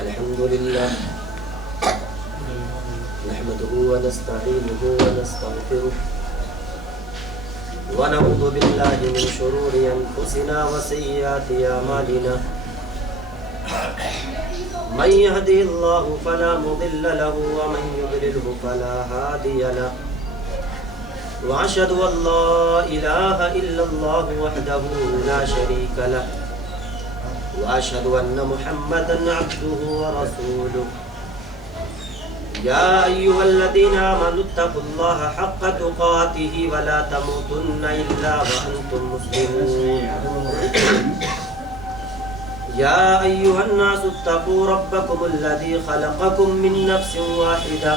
الحمد لله نحمده ونستعينه ونستغفره ونعوذ بالله من شرور أنفسنا وسيئات أعمالنا من يهده الله فلا مضل له ومن يضلله فلا هادي له وأشهد أن لا إله إلا الله وحده لا شريك له وأشهد أن محمدًا عبده ورسوله يا أيها الذين آمنوا اتقوا الله حق تقاته ولا تموتن إلا وأنتم مسلمون يا أيها الناس اتقوا ربكم الذي خلقكم من نفس واحدة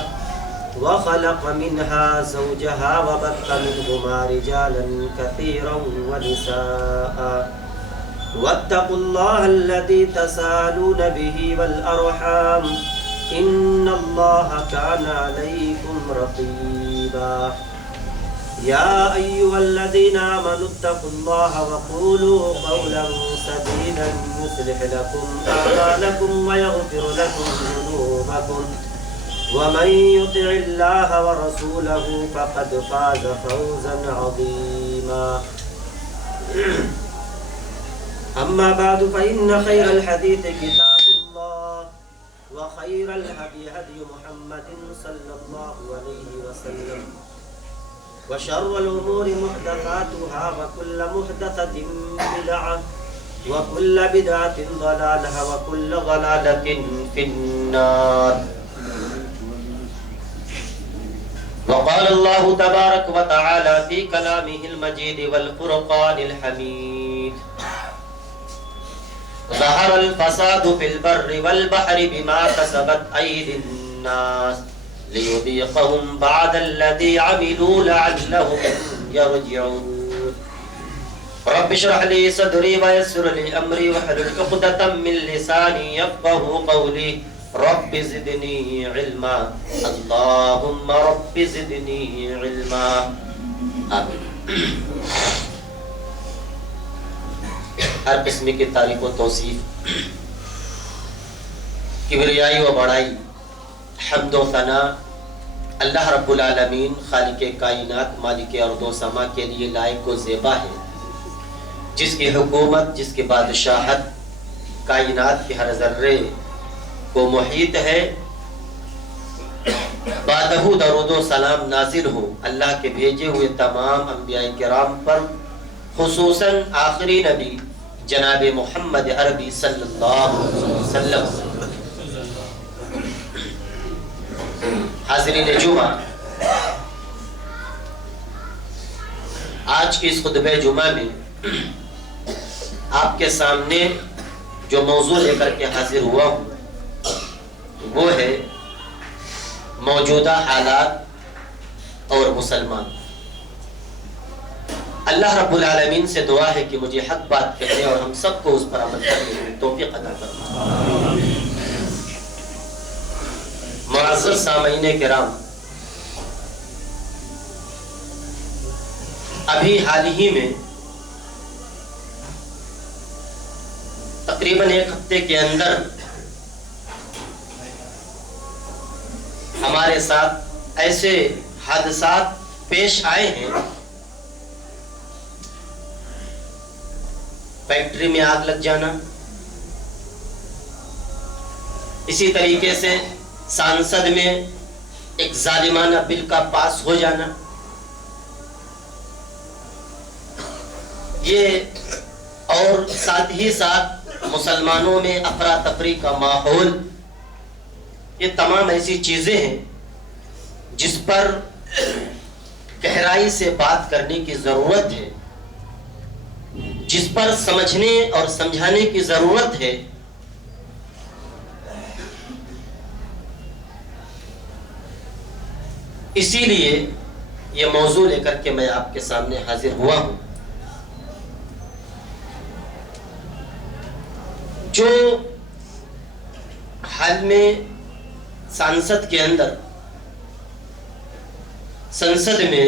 وخلق منها زوجها وبث منهما رجالا كثيرا ونساء واتقوا الله الذي تساءلون به والأرحام إن الله كان عليكم رقيبا يا أيها الذين آمنوا اتقوا الله وقولوا قولا سديدا يصلح لكم أعمالكم ويغفر لكم ذنوبكم ومن يطع الله ورسوله فقد فاز فوزا عظيما أما بعد فإن خير الحديث كتاب الله وخير الهدي هدي محمد صلى الله عليه وسلم وشر الأمور محدثاتها وكل محدثة بدعة وكل بدعة ضلالة وكل ضلالة في النار وقال الله تبارك وتعالى في كلامه المجيد والفرقان الحميد ظهر الفساد في البر والبحر بما كسبت أيدي الناس ليذيقهم بعد الذي عملوا لعلهم يرجعون رب اشرح لي صدري ويسر لي أمري واحلل عقدة من لساني يفقهوا قولي رب زدني علما اللهم رب زدني علما آمين ہر قسم کی تعریف و توصیف کبریائی و بڑائی حمد و ثنا اللہ رب العالمین خالق کائنات مالک ارض و سما کے لیے لائق و زیبا ہے، جس کی حکومت، جس کی بادشاہت کائنات کے ہر ذرے کو محیط ہے۔ بعدہ درود و سلام نازل ہو اللہ کے بھیجے ہوئے تمام انبیاء کرام پر، خصوصاً آخری نبی جناب محمد عربی صلی اللہ علیہ وسلم۔ حاضرین جمعہ، آج کی اس خطبہ جمعہ میں آپ کے سامنے جو موضوع لے کر کے حاضر ہوا ہوں وہ ہے موجودہ حالات اور مسلمان۔ اللہ رب العالمین سے دعا ہے کہ مجھے حق بات کہنے اور ہم سب کو اس پر عمل کرنے کی توفیق عطا فرمائے۔ معزز سامعین کرام، ابھی حال ہی میں تقریباً ایک ہفتے کے اندر ہمارے ساتھ ایسے حادثات پیش آئے ہیں، فیکٹری میں آگ لگ جانا، اسی طریقے سے سانسد میں ایک ظالمانہ بل کا پاس ہو جانا، یہ اور ساتھ ہی ساتھ مسلمانوں میں افراتفری کا ماحول، یہ تمام ایسی چیزیں ہیں جس پر گہرائی سے بات کرنے کی ضرورت ہے، جس پر سمجھنے اور سمجھانے کی ضرورت ہے۔ اسی لیے یہ موضوع لے کر کے میں آپ کے سامنے حاضر ہوا ہوں۔ جو حال میں سانسد کے اندر، سنسد میں،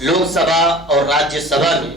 لوک سبھا اور راجیہ سبھا میں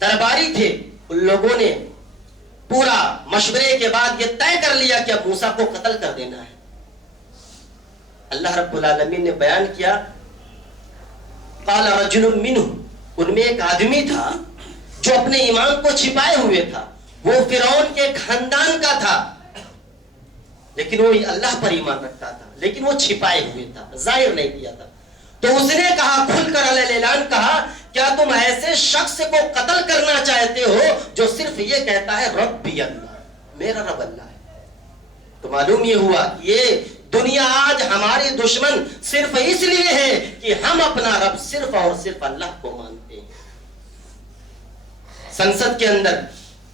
درباری تھے، ان لوگوں نے پورا مشورے کے بعد یہ طے کر لیا کہ اب موسیٰ کو قتل کر دینا ہے۔ اللہ رب العالمین نے بیان کیا، قال رجل منهم، ان میں ایک آدمی تھا جو اپنے ایمان کو چھپائے ہوئے تھا، وہ فرعون کے خاندان کا تھا، لیکن وہ اللہ پر ایمان رکھتا تھا، لیکن وہ چھپائے ہوئے تھا، ظاہر نہیں کیا تھا۔ تو اس نے کہا، کھل کر علیہ اعلان کہا، کیا تم ایسے شخص کو قتل کرنا چاہتے ہو جو صرف یہ کہتا ہے ربی اللہ، میرا رب اللہ ہے؟ تو معلوم یہ ہوا کہ یہ دنیا آج ہماری دشمن صرف اس لیے ہے کہ ہم اپنا رب صرف اور صرف اللہ کو مانتے ہیں۔ سنسد کے اندر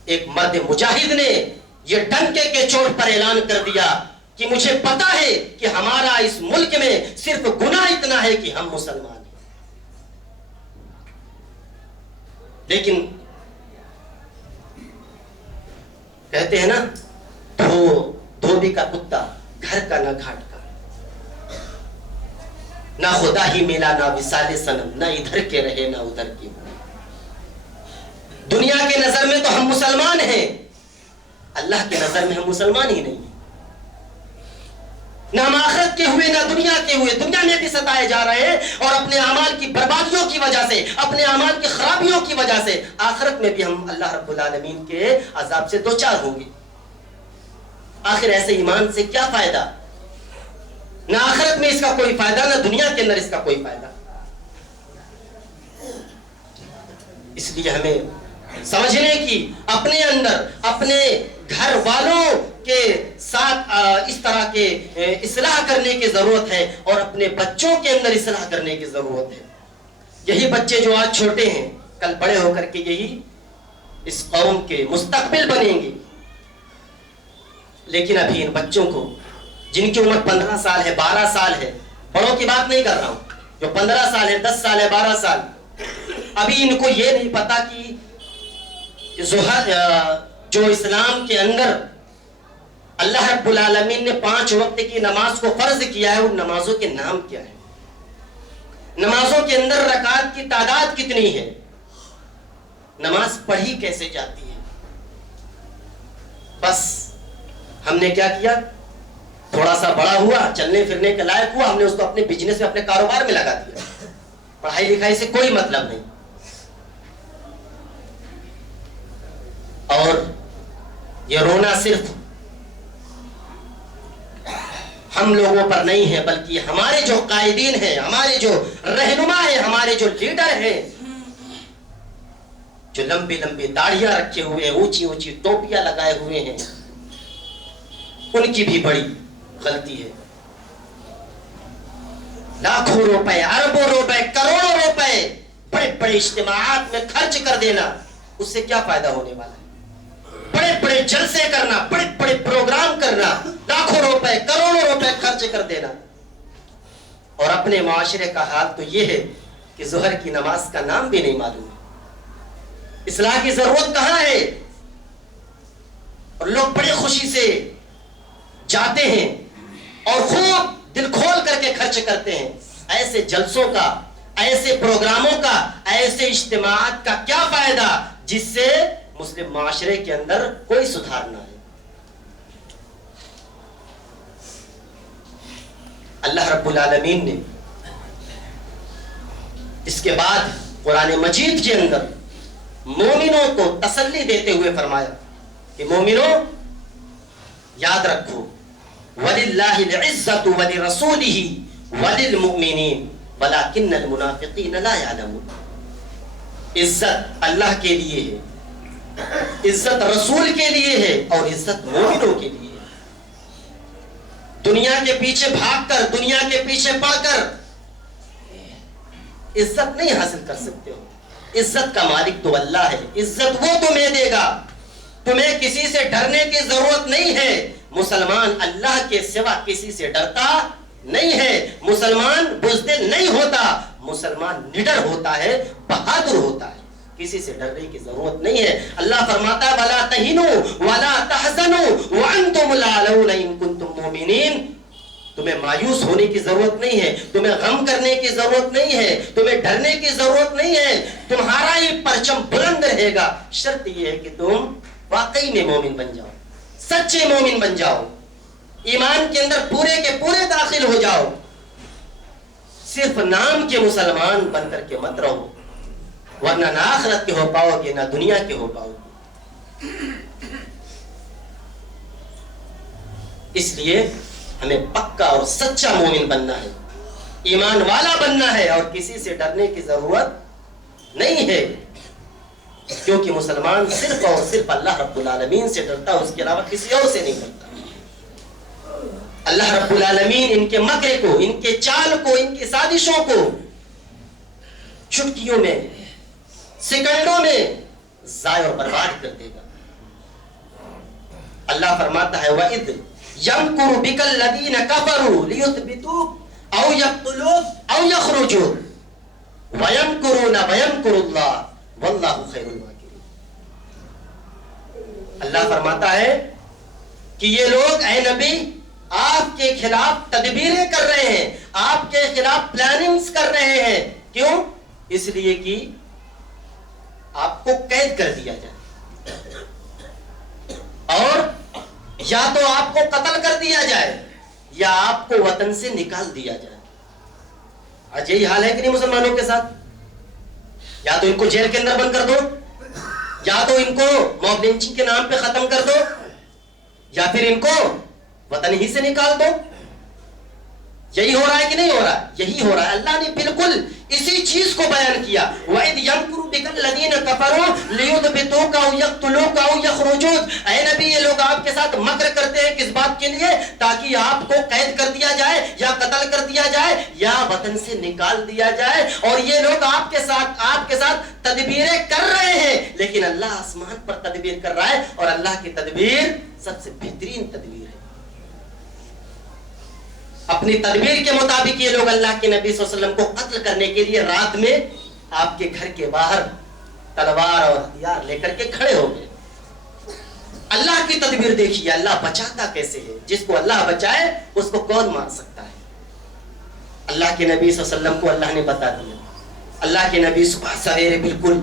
ایک مرد مجاہد نے یہ ڈنکے کے چوٹ پر اعلان کر دیا کہ مجھے پتا ہے کہ ہمارا اس ملک میں صرف گناہ اتنا ہے کہ ہم مسلمان ہیں، لیکن کہتے ہیں نا، دھوبی کا کتا گھر کا نہ گھاٹ کا، نہ خدا ہی ملا نہ وصال صنم، نہ ادھر کے رہے نہ ادھر کے۔ دنیا کے نظر میں تو ہم مسلمان ہیں، اللہ کے نظر میں ہم مسلمان ہی نہیں ہیں، نہ ہم آخرت کے ہوئے نہ دنیا کے ہوئے۔ دنیا میں بھی ستائے جا رہے ہیں اور اپنے اعمال کی بربادیوں کی وجہ سے، اپنے اعمال کی خرابیوں کی وجہ سے آخرت میں بھی ہم اللہ رب العالمین کے عذاب سے دوچار ہوں گے۔ آخر ایسے ایمان سے کیا فائدہ؟ نہ آخرت میں اس کا کوئی فائدہ، نہ دنیا کے اندر اس کا کوئی فائدہ۔ اس لیے ہمیں سمجھنے کی، اپنے اندر اپنے گھر والوں کے ساتھ اس طرح کے اصلاح کرنے کی ضرورت ہے، اور اپنے بچوں کے اندر اصلاح کرنے کی ضرورت ہے۔ یہی بچے جو آج چھوٹے ہیں، کل بڑے ہو کر کے یہی اس قوم کے مستقبل بنیں گے۔ لیکن ابھی ان بچوں کو، جن کی عمر 15 سال ہے، 12 سال ہے، بڑوں کی بات نہیں کر رہا ہوں، جو 15 سال ہے، 10 سال ہے، 12 سال، ابھی ان کو یہ نہیں پتا کہ جو اسلام کے اندر اللہ رب العالمین نے 5 وقت کی نماز کو فرض کیا ہے، ان نمازوں کے نام کیا ہے، نمازوں کے اندر رکعات کی تعداد کتنی ہے، نماز پڑھی کیسے جاتی ہے۔ بس ہم نے کیا کیا، تھوڑا سا بڑا ہوا، چلنے پھرنے کے لائق ہوا، ہم نے اس کو اپنے بزنس میں، اپنے کاروبار میں لگا دیا۔ پڑھائی لکھائی سے کوئی مطلب نہیں۔ اور یہ رونا صرف ہم لوگوں پر نہیں ہے، بلکہ ہمارے جو قائدین ہیں، ہمارے جو رہنما ہیں، ہمارے جو لیڈر ہیں، جو لمبی لمبی داڑھیاں رکھے ہوئے ہیں، اونچی اونچی ٹوپیاں لگائے ہوئے ہیں، ان کی بھی بڑی غلطی ہے۔ لاکھوں روپے، اربوں روپے، کروڑوں روپے بڑے بڑے اجتماعات میں خرچ کر دینا، اس سے کیا فائدہ ہونے والا ہے؟ بڑے بڑے جلسے کرنا، بڑے بڑے پروگرام کرنا، لاکھوں روپے، کروڑوں روپے خرچ کر دینا، اور اپنے معاشرے کا حال تو یہ ہے کہ ظہر کی نماز کا نام بھی نہیں معلوم ہے۔ اصلاح کی ضرورت کہاں ہے؟ اور لوگ بڑی خوشی سے جاتے ہیں اور خوب دل کھول کر کے خرچ کرتے ہیں۔ ایسے جلسوں کا، ایسے پروگراموں کا، ایسے اجتماعات کا کیا فائدہ جس سے مسلم معاشرے کے اندر کوئی سدھار نہ ہے؟ اللہ رب العالمین نے اس کے بعد قرآن مجید کے اندر مومنوں کو تسلی دیتے ہوئے فرمایا کہ مومنوں یاد رکھو، وَلِلَّهِ الْعِزَّةُ وَلِرَسُولِهِ وَلِلْمُؤْمِنِينَ وَلَكِنَّ الْمُنَافِقِينَ لَا يَعْلَمُونَ۔ عزت اللہ کے لیے ہے، عزت رسول کے لیے ہے، اور عزت مومنوں کے لیے ہے۔ دنیا کے پیچھے بھاگ کر، دنیا کے پیچھے پڑ کر عزت نہیں حاصل کر سکتے ہو۔ عزت کا مالک تو اللہ ہے، عزت وہ تمہیں دے گا، تمہیں کسی سے ڈرنے کی ضرورت نہیں ہے۔ مسلمان اللہ کے سوا کسی سے ڈرتا نہیں ہے، مسلمان بزدل نہیں ہوتا، مسلمان نڈر ہوتا ہے، بہادر ہوتا ہے، کسی سے ڈرنے کی ضرورت نہیں ہے۔ اللہ فرماتا ہے وَلَا تَهِنُوا وَلَا تَحْزَنُوا وَأَنْتُمُ الْأَعْلَوْنَ إِن كُنتُم مُؤْمِنِينَ۔ تمہیں مایوس ہونے کی ضرورت نہیں ہے، تمہیں غم کرنے کی ضرورت نہیں ہے، تمہیں ڈرنے کی ضرورت نہیں ہے، تمہارا یہ پرچم بلند رہے گا۔ شرط یہ ہے کہ تم واقعی میں مومن بن جاؤ، سچے مومن بن جاؤ، ایمان کے اندر پورے کے پورے داخل ہو جاؤ، صرف نام کے مسلمان بن کر کے مت رہو، ورنہ نہ آخرت کے ہو پاؤ گے نہ دنیا کے ہو پاؤ گے۔ اس لیے ہمیں پکا اور سچا مومن بننا ہے، ایمان والا بننا ہے، اور کسی سے ڈرنے کی ضرورت نہیں ہے، کیونکہ مسلمان صرف اور صرف اللہ رب العالمین سے ڈرتا ہے، اس کے علاوہ کسی اور سے نہیں ڈرتا۔ اللہ رب العالمین ان کے مکر کو، ان کے چال کو، ان کی سازشوں کو چٹکیوں میں، سیکنڈوں میں ضائع اور برباد کر دے گا۔ اللہ فرماتا ہے وَإِذْ يَمْكُرُ بِكَ الَّذِينَ كَفَرُوا لِيُثْبِتُوكَ أَوْ يَقْتُلُوكَ أَوْ يَخْرُجُوكَ وَيَمْكُرُونَ وَيَمْكُرُ اللَّهُ وَاللَّهُ خَيْرُ الْمَاكِرِينَ۔ اللہ فرماتا ہے کہ یہ لوگ اے نبی آپ کے خلاف تدبیریں کر رہے ہیں، آپ کے خلاف پلاننگز کر رہے ہیں۔ کیوں؟ اس لیے کہ آپ کو قید کر دیا جائے، اور یا تو آپ کو قتل کر دیا جائے یا آپ کو وطن سے نکال دیا جائے۔ آج یہی حال ہے کہ نہیں مسلمانوں کے ساتھ؟ یا تو ان کو جیل کے اندر بند کر دو، یا تو ان کو موب لنچنگ کے نام پہ ختم کر دو، یا پھر ان کو وطن ہی سے نکال دو۔ یہی ہو رہا ہے کہ نہیں ہو رہا ہے؟ یہی ہو رہا ہے۔ اللہ نے بالکل اسی چیز کو بیان کیا، وَإِذْ يَمْكُرُ بِكَ الَّذِينَ كَفَرُوا لِيُثْبِتُوكَ أَوْ يَقْتُلُوكَ أَوْ يَخْرُجُوكَ۔ اے نبی یہ لوگ آپ کے ساتھ مکر کرتے ہیں، کس بات کے لیے؟ تاکہ آپ کو قید کر دیا جائے یا قتل کر دیا جائے یا وطن سے نکال دیا جائے۔ اور یہ لوگ آپ کے ساتھ تدبیریں کر رہے ہیں، لیکن اللہ آسمان پر تدبیر کر رہا ہے، اور اللہ کی تدبیر سب سے بہترین تدبیر ہے۔ اپنی تدبیر کے مطابق یہ لوگ اللہ کے نبی صلی اللہ علیہ وسلم کو قتل کرنے کے لیے رات میں آپ کے گھر کے باہر تلوار اور ہتھیار لے کر کے کھڑے ہو گئے۔ اللہ کی تدبیر دیکھیے، اللہ بچاتا کیسے ہے۔ جس کو اللہ بچائے اس کو کون مار سکتا ہے؟ اللہ کے نبی صلی اللہ علیہ وسلم کو اللہ نے بتا دیا۔ اللہ کے نبی صبح سویرے بالکل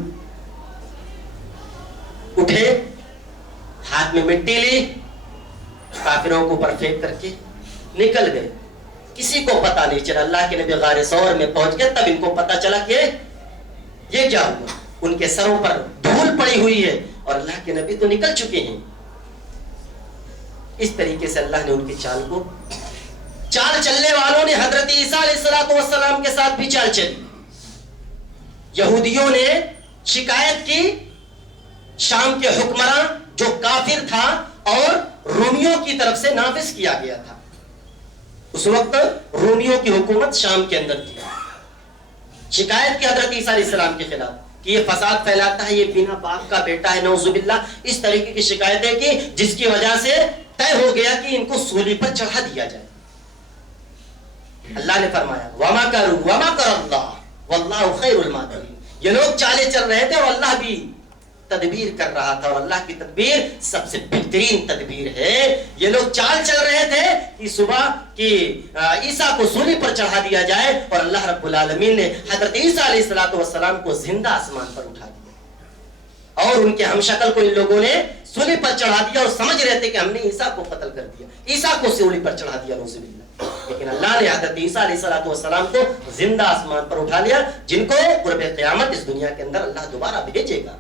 اٹھے، ہاتھ میں مٹی لی، کافروں کو اوپر پھینک کر کے نکل گئے۔ کسی کو پتا نہیں چلا۔ اللہ کے نبی غار ثور میں پہنچ گئے، تب ان کو پتا چلا کہ یہ کیا ہوا۔ ان کے سروں پر دھول پڑی ہوئی ہے اور اللہ کے نبی تو نکل چکے ہیں۔ اس طریقے سے اللہ نے ان کی چال کو، چال چلنے والوں نے حضرت عیسیٰ علیہ السلام کے ساتھ بھی چال چلی۔ یہودیوں نے شکایت کی، شام کے حکمراں جو کافر تھا اور رومیوں کی طرف سے نافذ کیا گیا تھا۔ اس وقت رومیوں کی حکومت شام کے اندر تھی۔ شکایت کی حضرت عیسیٰ علیہ السلام کے خلاف کہ یہ فساد پھیلاتا ہے، یہ بنا باپ کا بیٹا ہے، نعوذ باللہ۔ اس طریقے کی شکایتیں کی، جس کی وجہ سے طے ہو گیا کہ ان کو سولی پر چڑھا دیا جائے۔ اللہ نے فرمایا وَمَكَرُوا وَمَكَرَ اللَّهُ وَاللَّهُ خَيْرُ الْمَاكِرِينَ۔ یہ لوگ چالیں چل رہے تھے اور اللہ بھی تدبیر کر رہا تھا، اور اللہ کی تدبیر سب سے بہترین تدبیر ہے۔ یہ لوگ چال چل رہے تھے کہ صبح کی عیسیٰ کو سولی پر چڑھا دیا جائے، اور اللہ رب العالمین نے حضرت عیسیٰ علیہ السلام کو زندہ آسمان پر اٹھا دیا، اور ان کے ہم شکل کو ان لوگوں نے سولی پر چڑھا دیا، اور سمجھ رہے تھے کہ ہم نے عیسیٰ کو قتل کر دیا، عیسیٰ کو سولی پر چڑھا دیا، نعوذ باللہ۔ لیکن اللہ نے حضرت عیسیٰ علیہ السلام کو زندہ آسمان پر اٹھا لیا، جن کو قرب قیامت اس دنیا کے اندر اللہ دوبارہ بھیجے گا۔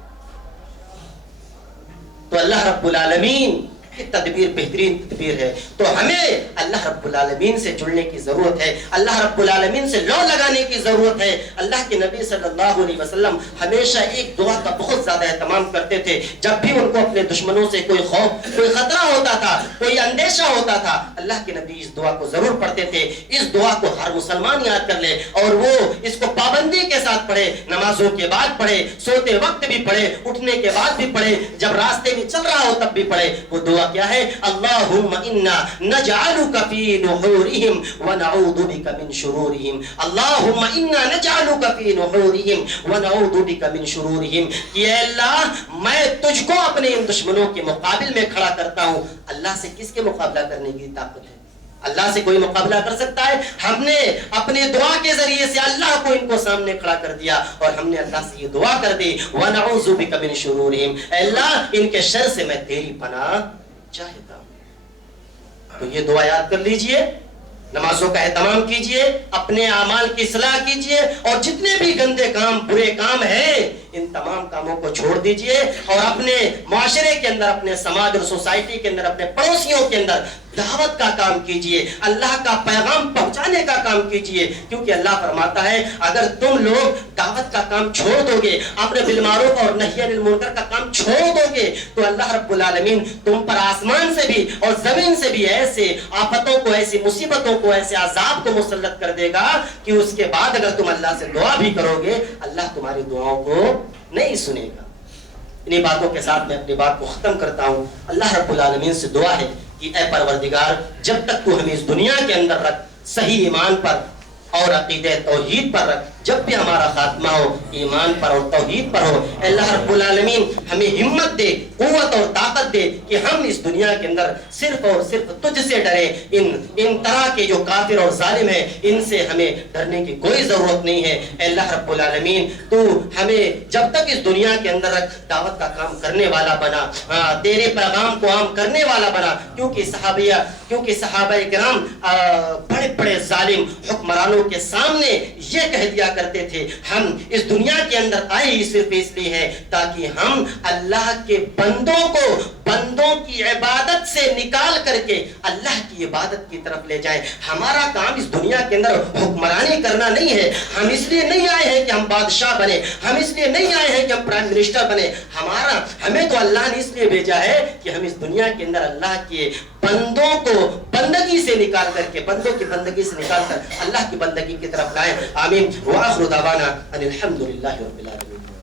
تو اللہ رب العالمین کی تدبیر بہترین تدبیر ہے۔ تو ہمیں اللہ رب العالمین سے جڑنے کی ضرورت ہے، اللہ رب العالمین سے لو لگانے کی ضرورت ہے۔ اللہ کے نبی صلی اللہ علیہ وسلم ہمیشہ ایک دعا کا بہت زیادہ اہتمام کرتے تھے۔ جب بھی ان کو اپنے دشمنوں سے کوئی خوف، کوئی خطرہ ہوتا تھا، کوئی اندیشہ ہوتا تھا، اللہ کے نبی اس دعا کو ضرور پڑھتے تھے۔ اس دعا کو ہر مسلمان یاد کر لے، اور وہ اس کو پابندی کے ساتھ پڑھے، نمازوں کے بعد پڑھے، سوتے وقت بھی پڑھے، اٹھنے کے بعد بھی پڑھے، جب راستے میں چل رہا ہو تب بھی پڑھے۔ وہ دعا کیا ہے؟ اللہم انا نجعلک فی نحورہم ونعوذ بک من شرورہم۔ اللہم انا نجعلک فی نحورہم ونعوذ بک من شرورہم، کہ اے اللہ میں تجھ کو اپنے ان دشمنوں کے مقابل میں کھڑا کرتا ہوں۔ اللہ سے کس کے مقابلہ کرنے کی طاقت ہے؟ اللہ سے کوئی مقابلہ کر سکتا ہے؟ ہم نے اپنے دعا کے ذریعے سے اللہ کو ان کو سامنے کھڑا کر دیا اور ہم نے اللہ سے یہ دعا کر دی وَنَعُوذُ بِكَ مِن شُرُورِهِمْ، اے اللہ ان کے شر سے میں تیری پناہ چاہتا ہوں۔ تو یہ دعا یاد کر لیجئے، نمازوں کا اہتمام کیجئے، اپنے اعمال کی اصلاح کیجئے، اور جتنے بھی گندے کام برے کام ہیں ان تمام کاموں کو چھوڑ دیجئے اور اپنے معاشرے کے اندر، اپنے سماج اور سوسائٹی کے اندر، اپنے پڑوسیوں کے اندر دعوت کا کام کیجئے، اللہ کا پیغام پہنچانے کا کام کیجئے، کیونکہ اللہ فرماتا ہے اگر تم لوگ دعوت کا کام چھوڑ دو گے، امر بالمعروف اور نہی عن المنکر کا کام چھوڑ دو گے، تو اللہ رب العالمین تم پر آسمان سے بھی اور زمین سے بھی ایسے آفتوں کو، ایسی مصیبتوں کو، ایسے عذاب کو مسلط کر دے گا کہ اس کے بعد اگر تم اللہ سے دعا بھی کرو گے اللہ تمہاری دعاؤں کو نہیں سنے گا۔ انہی باتوں کے ساتھ میں اپنی بات کو ختم کرتا ہوں۔ اللہ رب العالمین سے دعا ہے کہ اے پروردگار جب تک تو ہمیں اس دنیا کے اندر رکھ، صحیح ایمان پر اور عقیدہ توحید پر رکھ، جب بھی ہمارا خاتمہ ہو ایمان پر اور توحید پر ہو، اے اللہ رب العالمین ہمیں ہمت دے، قوت اور طاقت دے کہ ہم اس دنیا کے اندر صرف اور صرف تجھ سے ڈریں۔ ان طرح کے جو کافر اور ظالم ہیں ان سے ہمیں ڈرنے کی کوئی ضرورت نہیں ہے۔ اے اللہ رب العالمین تو ہمیں جب تک اس دنیا کے اندر دعوت کا کام کرنے والا بنا، تیرے پیغام کو عام کرنے والا بنا، کیونکہ صحابہ کرام بڑے بڑے ظالم حکمرانوں کے سامنے یہ کہہ دیا کرتے تھے ہم اس دنیا کے اندر آئے ہی صرف اس لیے ہیں تاکہ ہم اللہ کے بندوں کی عبادت سے نکال کر کے اللہ کی عبادت کی طرف لے جائیں۔ ہمارا کام اس دنیا کے اندر حکمرانی کرنا نہیں ہے، ہم اس لیے نہیں آئے ہیں کہ ہم بادشاہ بنے، ہم اس لیے نہیں آئے ہیں کہ ہم پرائم منسٹر بنے، ہمیں تو اللہ نے اس لیے بھیجا ہے کہ ہم اس دنیا کے اندر اللہ کے بندوں کو بندگی سے نکال کر کے، بندوں کی بندگی سے نکال کر اللہ کی بندگی کی طرف لائیں۔ آمین۔ وآخر دعوانا ان الحمد للہ رب العالمین۔